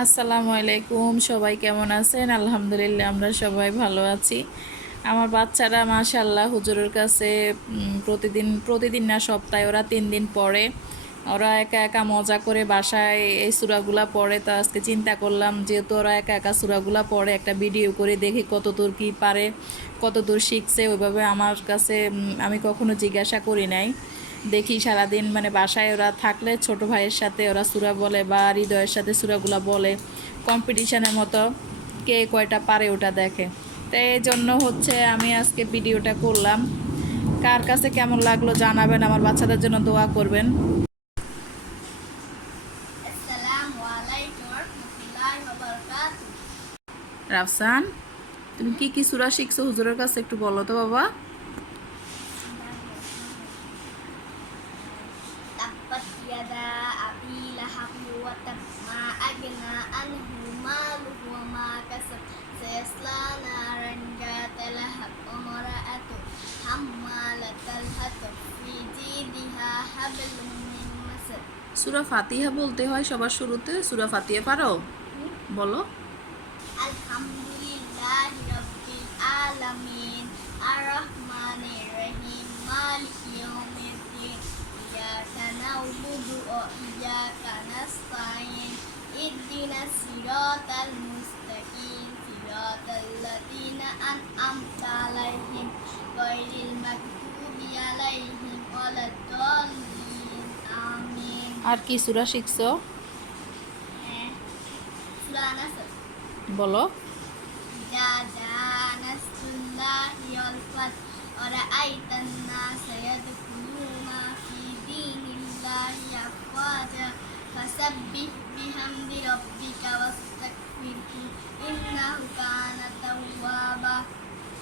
আসসালামু আলাইকুম, সবাই কেমন আছেন? আলহামদুলিল্লাহ, আমরা সবাই ভালো আছি। আমার বাচ্চারা মাশাল্লাহ হুজুরের কাছে প্রতিদিন প্রতিদিন না, সপ্তাহে ওরা তিন দিন পড়ে। ওরা একা একা মজা করে বাসায় এই সুরাগুলা পড়ে। তো আজকে চিন্তা করলাম, যেহেতু ওরা একা একা সুরাগুলা পড়ে, একটা ভিডিও করে দেখি কত দূর কী পারে, কত দূর শিখছে। ওইভাবে আমার কাছে আমি কখনো জিজ্ঞাসা করি নাই। দেখি সারাদিন মানে বাসায় ওরা থাকলে ছোট ভাইয়ের সাথে ওরা সুরা বলে বা হৃদয়ের সাথে সুরাগুলা বলে কম্পিটিশনের মতো কে কয়টা পারে ওটা দেখে। তো এই জন্য হচ্ছে আমি আজকে ভিডিওটা করলাম। কার কাছে কেমন লাগল জানাবেন আমার বাচ্চাদের জন্য দোয়া করবেন। রাফসান তুমি কি কি সুরা শিখছো? হুজুরের কাছে একটু বলো তো বাবা। তাব মা আগনা আনহু মালুহু ওয়া মা কাসাব সায়াসলা নারান যাতা লাহাব ওয়া মারআতু হাম্মালাতাল হাতাব ফি জিদিহা হাবলুম মিন মাসাদ সুরা ফাতিহা বলতে হয় সবার শুরুতে সুরা ফাতিহা পারো? বলো। আলহামদুলিল্লাহি রাব্বিল আলামিন আর রহমানির রহিম মালিকি ইয়াউমিদ্দিন। বলো إذا جاء نصر الله والفتح ورأيت الناس يدخلون في دين الله أفواجا فسبح بحمد ربك واستغفره إنه كان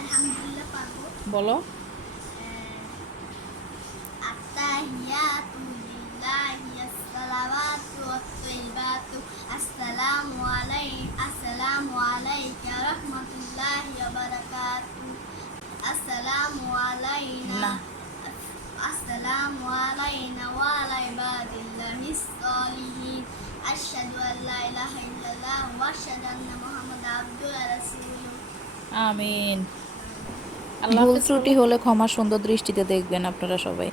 আলহামদুলিল্লাহ পারব বলো। আসসালামু আলাইকুম আসসালামু আলাইকা রাহমাতুল্লাহি ওয়া বারাকাতুহু আসসালামু আলাইনা আসসালামু আলাইনা ওয়া আলা ইবাদিল্লাহিস সালিহিন আশহাদু আল্লা ইলাহা ইল্লাল্লাহ ওয়া আশহাদু আন্না মুহাম্মাদান আবদুহু আমিন। আল্লাহ ত্রুটি হলে ক্ষমা সুন্দর দৃষ্টিতে দেখবেন আপনারা সবাই।